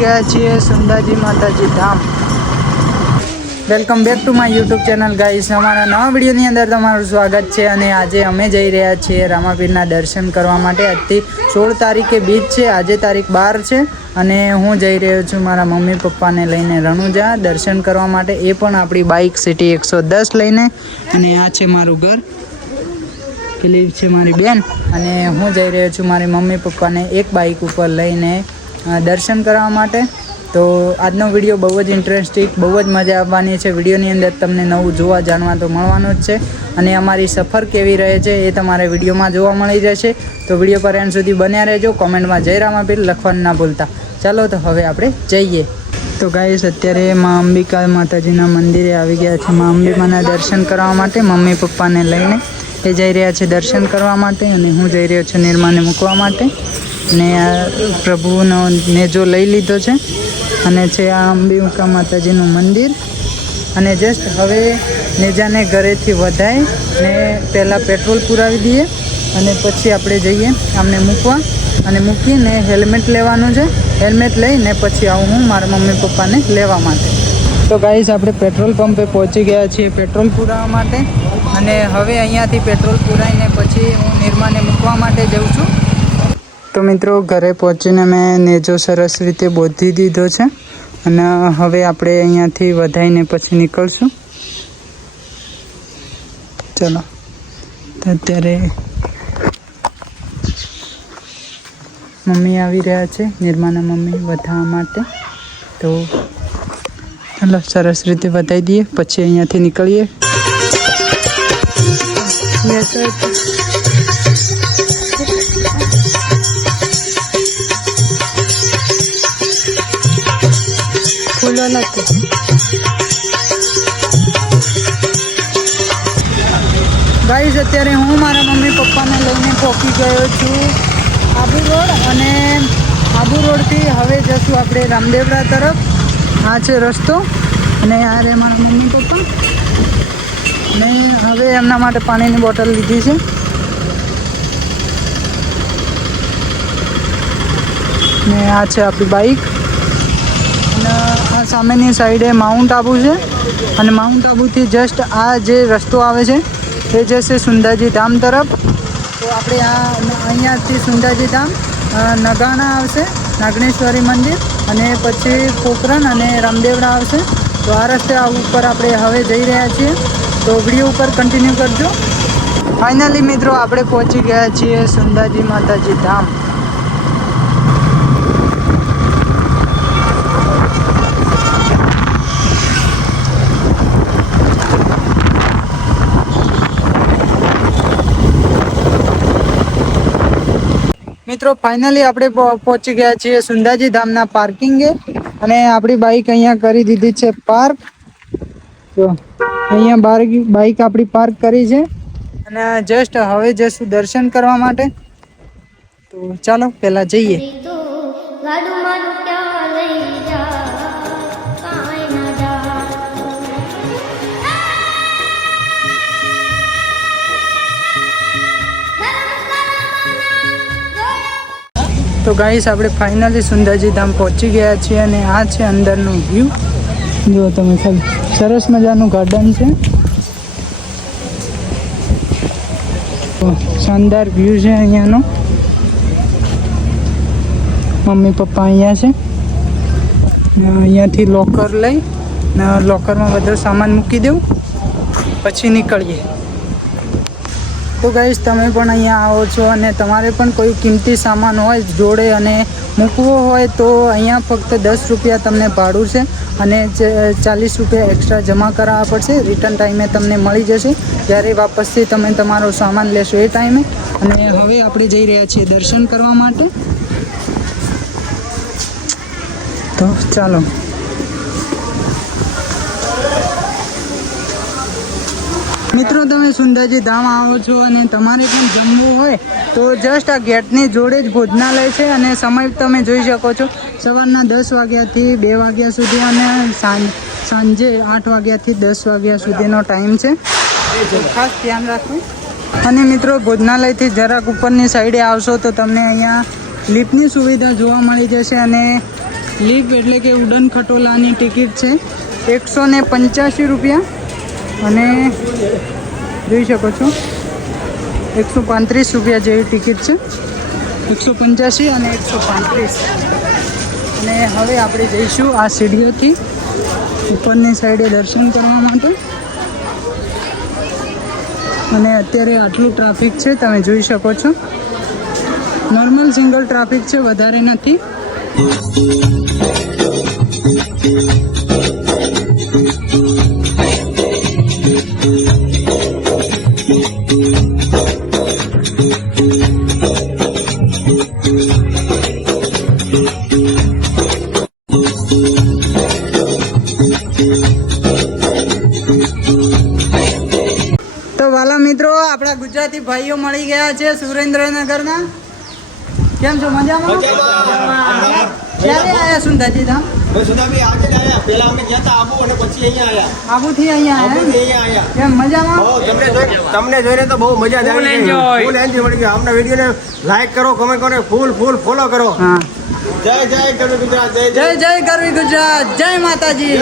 ગયા છીએ સુંદાજી માતાજી ધામ। Welcome back to my YouTube channel guys. અમારા નવા વિડીયોની અંદર તમારું સ્વાગત છે। અને આજે અમે જઈ રહ્યા છીએ રામાપીરના દર્શન કરવા માટે। આજથી 16 તારીખે બીજ છે, આજે તારીખ 12 છે અને હું જઈ રહ્યો છું મારા મમ્મી પપ્પાને લઈને રણુજા દર્શન કરવા માટે, એ પણ આપણી બાઇક સિટી 110 લઈને। અને આ છે મારું ઘર, પેલી છે મારી બેન અને હું જઈ રહ્યો છું મારી મમ્મી પપ્પાને એક બાઇક ઉપર લઈને દર્શન કરવા માટે। તો આજનો વિડીયો બહુ જ ઇન્ટરેસ્ટિંગ, બહુ જ મજા આવવાની છે। વિડીયોની અંદર તમને નવું જોવા જાણવા તો મળવાનું જ છે અને અમારી સફર કેવી રહે છે એ તમારે વિડીયોમાં જોવા મળી જશે। તો વિડીયો પર એન્ડ સુધી બન્યા રહેજો। કોમેન્ટમાં જય રામાપીર લખવાનું ના ભૂલતા। ચાલો તો હવે આપણે જઈએ। તો ગાઈસ અત્યારે મા અંબિકા માતાજીના મંદિરે આવી ગયા છે। મા અંબિકાના દર્શન કરવા માટે મમ્મી પપ્પાને લઈને એ જઈ રહ્યા છે દર્શન કરવા માટે અને હું જઈ રહ્યો છું નિર્માને મૂકવા માટે। ને પ્રભુનો નેજો લઈ લીધો છે અને છે આ અંબિકા માતાજીનું મંદિર। અને જસ્ટ હવે નેજાને ઘરેથી વધાય ને પહેલાં પેટ્રોલ પુરાવી દઈએ અને પછી આપણે જઈએ આમને મૂકવા અને મૂકીને હેલ્મેટ લેવાનું છે। હેલ્મેટ લઈને પછી આવું હું મારા મમ્મી પપ્પાને લેવા માટે। તો ગાઈસ આપણે પેટ્રોલ પંપે પહોંચી ગયા છીએ પેટ્રોલ પુરાવવા માટે અને હવે અહીંયાથી પેટ્રોલ પુરાવીને પછી હું નિર્માને મૂકવા માટે જાઉં છું। તો મિત્રો ઘરે પહોંચીને મેં નેજો સરસ રીતે બોધી દીધો છે અને હવે આપણે અહીંયાથી વધાઈને પછી નીકળશું। ચલો તો અત્યારે મમ્મી આવી રહ્યા છે, નિર્માના મમ્મી વધાવવા માટે। તો ચાલો સરસ રીતે વધાવી દઈએ પછી અહીંયાથી નીકળીએ। ફૂલો નથી ગાઈસ, અત્યારે હું મારા મમ્મી પપ્પાને લઈને પહોંચી ગયો છું આબુ રોડ અને આબુ રોડથી હવે જશું આપણે રામદેવડા તરફ। આ છે રસ્તો અને આ રે મારા મમ્મી પપ્પા ને હવે એમના માટે પાણીની બોટલ લીધી છે ને આ છે આપણી બાઇક અને આ સામેની સાઈડે માઉન્ટ આબુ છે અને માઉન્ટ આબુથી જસ્ટ આ જે રસ્તો આવે છે એ જશે સુંદાજી ધામ તરફ। તો આપણે અહીંયાથી સુંદાજી ધામ નગાણા આવશે, નાગણેશ્વરી મંદિર અને પછી પોખરણ અને રામદેવડા આવશે। તો આ રસ્તે ઉપર આપણે હવે જઈ રહ્યા છીએ, તો વિડીયો ઉપર કન્ટિન્યુ કરજો। ફાઇનલી મિત્રો આપણે પહોંચી ગયા છીએ સુંદાજી માતાજી ધામ। મિત્રો ફાઇનલી આપણે પહોંચી ગયા છીએ સુંદાજી ધામના પાર્કિંગે અને આપણી બાઇક અહીંયા કરી દીધી છે પાર્ક। તો અહીંયા બાઇક આપણી પાર્ક કરી છે અને જસ્ટ હવે જશું દર્શન કરવા માટે। તો ચાલો પહેલા જઈએ। તો ગાઈસ આપણે ફાઇનલી સુંદાજી ધામ પહોંચી ગયા છીએ અને આ છે અંદરનું વ્યૂ। જો તમે ખાલી સરસ મજાનું ગાર્ડન છે, શાનદાર વ્યૂ છે અહીંયાનો। મમ્મી પપ્પા અહીંયા છે, અહીંયાથી લોકર લઈ ને લોકરમાં બધો સામાન મૂકી દઉં પછી નીકળીએ। તો ગાઈસ તમે પણ અહીંયા આવો છો અને તમારે પણ કોઈ કિંમતી સામાન હોય જોડે અને મૂકવો હોય તો અહીંયા ફક્ત 10 રૂપિયા તમને ભાડું છે અને 40 રૂપિયા એક્સ્ટ્રા જમા કરાવવા પડશે। રિટર્ન ટાઈમે તમને મળી જશે જ્યારે વાપસથી તમે તમારો સામાન લેશો એ ટાઈમે। અને હવે આપણે જઈ રહ્યા છીએ દર્શન કરવા માટે। તો ચાલો મિત્રો, તમે સુંદાજી ધામ આવો છો અને તમારે પણ જમવું હોય તો જસ્ટ આ ગેટની જોડે જ ભોજનાલય છે અને સમય તમે જોઈ શકો છો સવારના 10 વાગ્યાથી 2 વાગ્યા સુધી અને સાંજે 8 વાગ્યાથી 10 વાગ્યા સુધીનો ટાઈમ છે, ખાસ ધ્યાન રાખવું। અને મિત્રો ભોજનાલયથી જરાક ઉપરની સાઈડે આવશો તો તમને અહીંયા લિફ્ટની સુવિધા જોવા મળી જશે અને લીપ એટલે કે ઉડન ખટોલાની ટિકિટ છે 185 રૂપિયા અને જોઈ શકો છો 135 રૂપિયા જેવી ટિકિટ છે 185 અને 135 અને હવે આપણે જઈશું આ સીડીઓથી ઉપરની સાઈડે દર્શન કરવા માટે અને અત્યારે આટલું ટ્રાફિક છે તમે જોઈ શકો છો નોર્મલ સિંગલ ટ્રાફિક છે વધારે નથી તો વાલા મિત્રો આપણા ગુજરાતી ભાઈઓ મળી ગયા છે સુરેન્દ્રનગરના કેમ છો મજામાં ક્યારે આયા સુંદાજી ધામ આબુથી અહીંયા આયા કેમ મજામાં તમને જોઈને તો બહુ મજા આવી ફૂલ એન્જોય મળી ગયો અમને વિડીયોને લાઈક કરો કમેન્ટ કરો ફૂલ ફોલો કરો જય જય ગરવી ગુજરાત જય જય ગરવી ગુજરાત જય માતાજી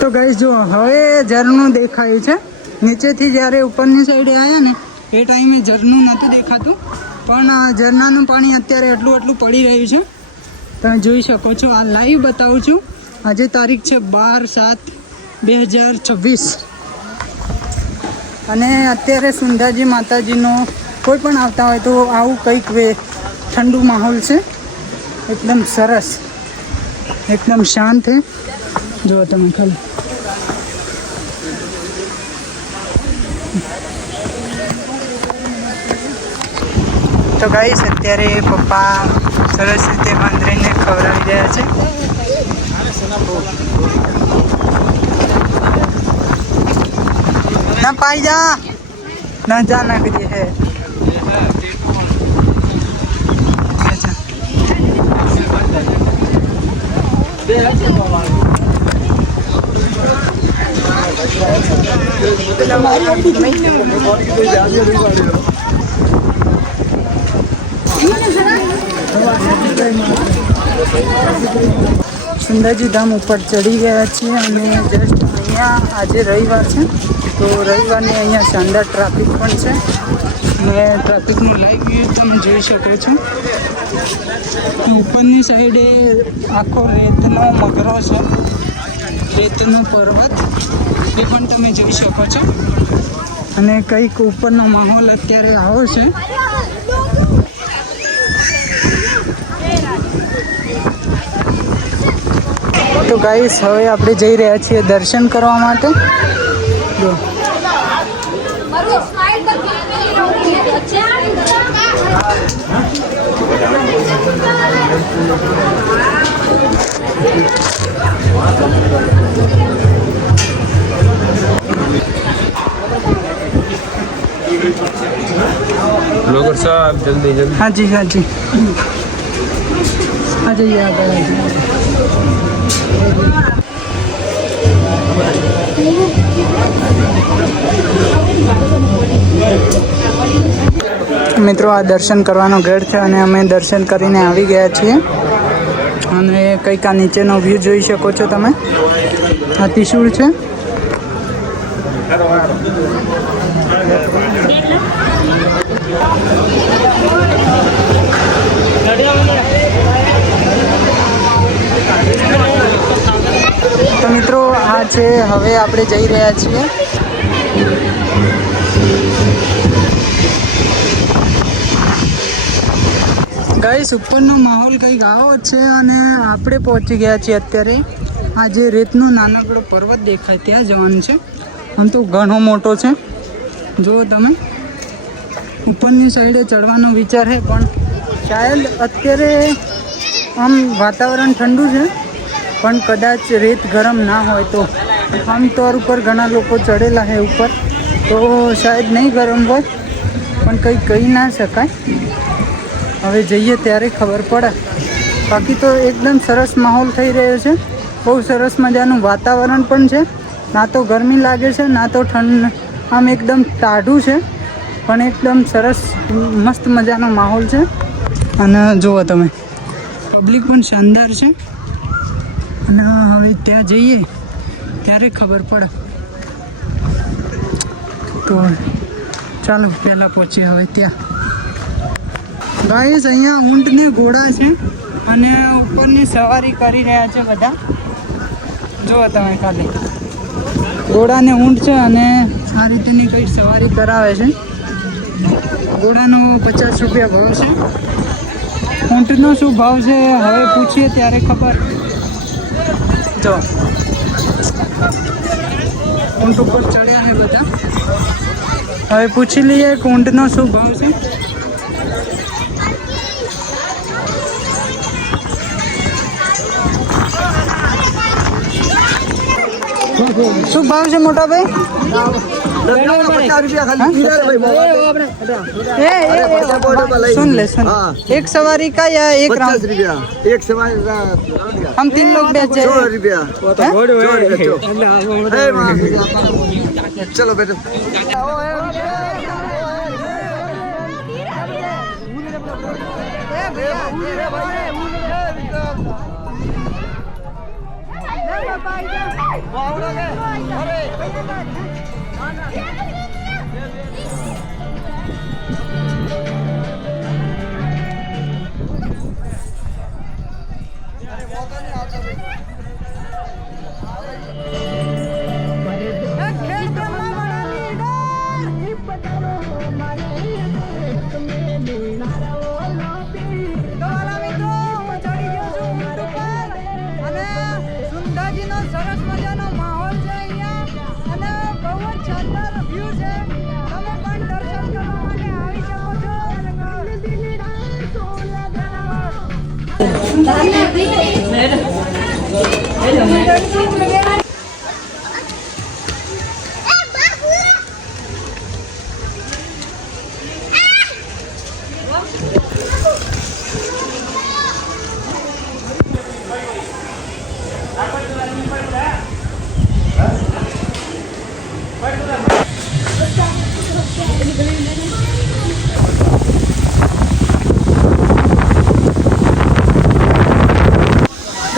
તો ગાઈસ જો હવે ઝરણું દેખાય છે નીચેથી જ્યારે ઉપરની સાઈડે આવ્યા ને એ ટાઈમે ઝરણું નહોતું દેખાતું પણ ઝરણાનું પાણી અત્યારે એટલું પડી રહ્યું છે તમે જોઈ શકો છો આ લાઈવ બતાવું છું આજે તારીખ છે 12/7/2026 અને અત્યારે સુંધાજી માતાજીનો કોઈ પણ આવતા હોય તો આવું કંઈક ઠંડુ માહોલ છે એકદમ સરસ એકદમ શાંત છે જો તમે ખાલી તો ગાઈસ અત્યારે પપ્પા સરસ રીતે મંદિરને ખવડાવી રહ્યા છે ના પાઈ જા ના જાના કે હે સુંદરજી ધામ ઉપર ચડી ગયા છીએ અને જસ્ટ અહીંયા આજે રવિવાર છે તો રવિવારની અહીંયા શાનદાર ટ્રાફિક પણ છે અને ટ્રાફિકનું લાઈવ વ્યૂ તમે જોઈ શકો છો ઉપરની સાઈડે આખો રેતનો મગરો છે રેતનો પર્વત એ પણ તમે જોઈ શકો છો અને કંઈક ઉપરનો માહોલ અત્યારે આવો છે તો ગાઈસ હવે આપણે જઈ રહ્યા છીએ દર્શન કરવા માટે જો ब्लॉगर साहब जल्दी हाँ जी आ जाइए आप મિત્રો આ દર્શન કરવાનો ગેટ છે અને અમે દર્શન કરીને આવી ગયા છીએ અને કંઈક આ નીચેનો વ્યૂ જોઈ શકો છો તમે આ ત્રિશૂળ છે તો મિત્રો આ છે હવે આપણે જઈ રહ્યા છીએ ગાઈસ ઉપરનો માહોલ કંઈક આવો છે અને આપણે પહોંચી ગયા છીએ અત્યારે આ જે રેતનો નાનકડો પર્વત દેખાય ત્યાં જવાનું છે આમ તો ઘણો મોટો છે જુઓ તમે ઉપરની સાઈડે ચડવાનો વિચાર છે પણ શાયદ અત્યારે આમ વાતાવરણ ઠંડુ છે પણ કદાચ રેત ગરમ ના હોય તો આમ તોર ઉપર ઘણા લોકો ચડેલા છે ઉપર તો શાયદ નહીં ગરમ હોય પણ કંઈ કહી ના શકાય હવે જઈએ ત્યારે ખબર પડે બાકી તો એકદમ સરસ માહોલ થઈ રહ્યો છે બહુ સરસ મજાનું વાતાવરણ પણ છે ના તો ગરમી લાગે છે ના તો ઠંડ આમ એકદમ ટાઢું છે પણ એકદમ સરસ મસ્ત મજાનો માહોલ છે અને જુઓ તમે પબ્લિક પણ શાનદાર છે અને હવે ત્યાં જઈએ ત્યારે ખબર પડે. તો ચાલો પહેલાં પહોંચીએ હવે ત્યાં. ગાઈસ અહીંયા ઊંટ ને ઘોડા છે અને ઉપરની સવારી કરી રહ્યા છે બધા. જુઓ તમે ખાલી ઘોડા ને ઊંટ છે અને આ રીતની કંઈક સવારી કરાવે છે. ઘોડાનો 50 રૂપિયા ભાવ છે. ઊંટનો શું ભાવ છે હવે પૂછીએ ત્યારે ખબર. જો ઊંટ ઉપર ચડ્યા છે બધા. હવે પૂછી લઈએ કે ઊંટનો શું ભાવ છે. શું ભાવ છે મોટા ભાઈ? 50 રૂપિયા ખાલી. सुन ले सुन. एक सवारी का या एक राउंड? 50 रुपया एक सवारी हम 3 लोग बेचे. 16 रुपया. चलो बेटा. સરસ મજાનો માહોલ છે અહીંયા અને બહુ જ શાનદાર વ્યૂ છે. તમે પણ દર્શન કરવા માટે આવી શકો છો.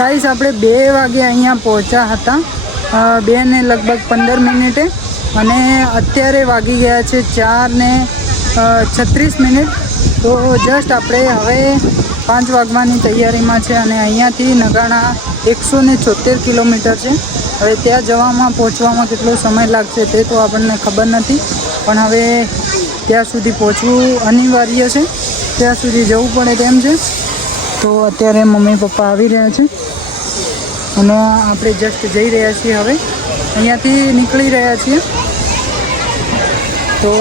ગાઈસ આપણે 2 વાગે અહીંયા પહોંચ્યા હતા. 2 ને લગભગ 15 મિનિટે અને અત્યારે વાગી ગયા છે 4 ને 36 મિનિટ. તો જસ્ટ આપણે હવે 5 વાગવાની તૈયારીમાં છે અને અહીંયાથી નગાણા 176 કિલોમીટર છે. હવે ત્યાં જવામાં પહોંચવામાં કેટલો સમય લાગશે તે તો આપણને ખબર નથી, પણ હવે ત્યાં સુધી પહોંચવું અનિવાર્ય છે. ત્યાં સુધી જવું પડે તેમ છે. તો અત્યારે મમ્મી પપ્પા આવી રહ્યા છે અને આપણે જસ્ટ જઈ રહ્યા છીએ. હવે અહીંયાથી નીકળી રહ્યા છીએ. તો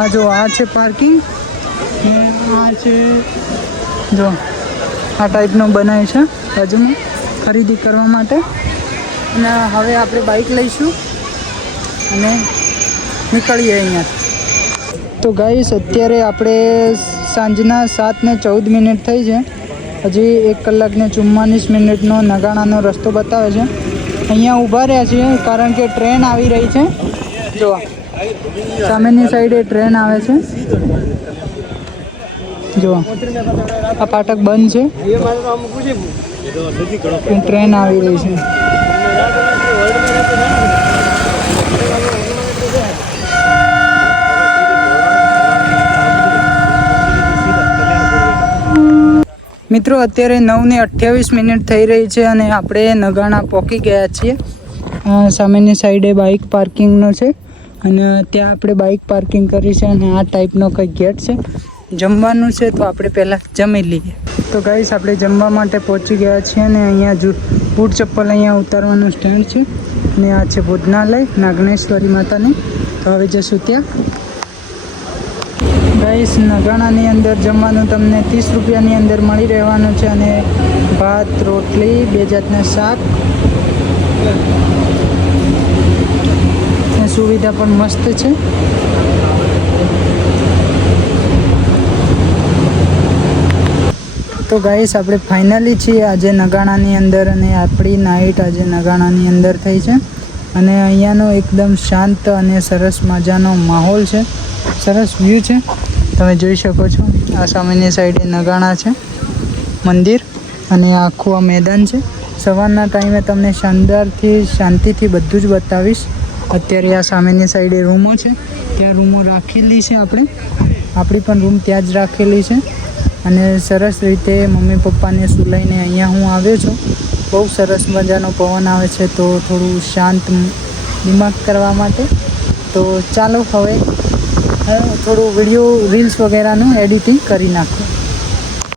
આ જો આ છે પાર્કિંગ ને આ છે જો આ ટાઈપનો બનાવ્યું છે બાજુમાં ખરીદી કરવા માટે. અને હવે આપણે બાઇક લઈશું અને નીકળીએ અહીંયાથી. તો ગાઈસ અત્યારે આપણે સાંજના 7:14 થઈ છે. હજી 1 કલાક ને 44 મિનિટનો નગાણાનો રસ્તો બતાવે છે. અહીંયા ઊભા રહ્યા છીએ કારણ કે ટ્રેન આવી રહી છે. જો સામેની સાઈડે ટ્રેન આવે છે. જો આ ફાટક બંધ છે, ટ્રેન આવી રહી છે. મિત્રો અત્યારે 9:28 થઈ રહી છે અને આપણે નગાણા પહોંચી ગયા છીએ. સામેની સાઈડે બાઇક પાર્કિંગનો છે અને ત્યાં આપણે બાઇક પાર્કિંગ કરી છે અને આ ટાઈપનો કંઈક ગેટ છે. જમવાનું છે તો આપણે પહેલાં જમી લઈએ. તો ગાઈસ આપણે જમવા માટે પહોંચી ગયા છીએ અને અહીંયા બૂટ ચપ્પલ અહીંયા ઉતારવાનું સ્ટેન્ડ છે અને આ છે ભોજનાલય નાગણેશ્વરી માતાની. તો હવે જશું ત્યાં. ગાઈસ નગાણાની અંદર જમવાનું તમને 30 રૂપિયાની અંદર મળી રહેવાનું છે અને ભાત રોટલી 2 જાતના શાક સુવિધા પણ મસ્ત છે. તો ગાઈસ આપણે ફાઇનલી છીએ આજે નગાણાની અંદર અને આપણી નાઇટ આજે નગાણાની અંદર થઈ છે અને અહીંયાનો એકદમ શાંત અને સરસ મજાનો માહોલ છે. સરસ વ્યૂ છે, તમે જોઈ શકો છો. આ સામેની સાઈડે નગાણા છે મંદિર અને આ આખું આ મેદાન છે. સવારના ટાઈમે તમને શાંતિથી બધું જ બતાવીશ. અત્યારે આ સામેની સાઈડે રૂમો છે, ત્યાં રૂમો રાખેલી છે. આપણી પણ રૂમ ત્યાં જ રાખેલી છે. અને સરસ રીતે મમ્મી પપ્પાને સુલાઈને અહીંયા હું આવ્યો છું. બહુ સરસ મજાનો પવન આવે છે, તો થોડું શાંત દિમાગ કરવા માટે. તો ચાલો હવે થોડું વિડીયો રીલ્સ વગેરેનું એડિટિંગ કરી નાખો.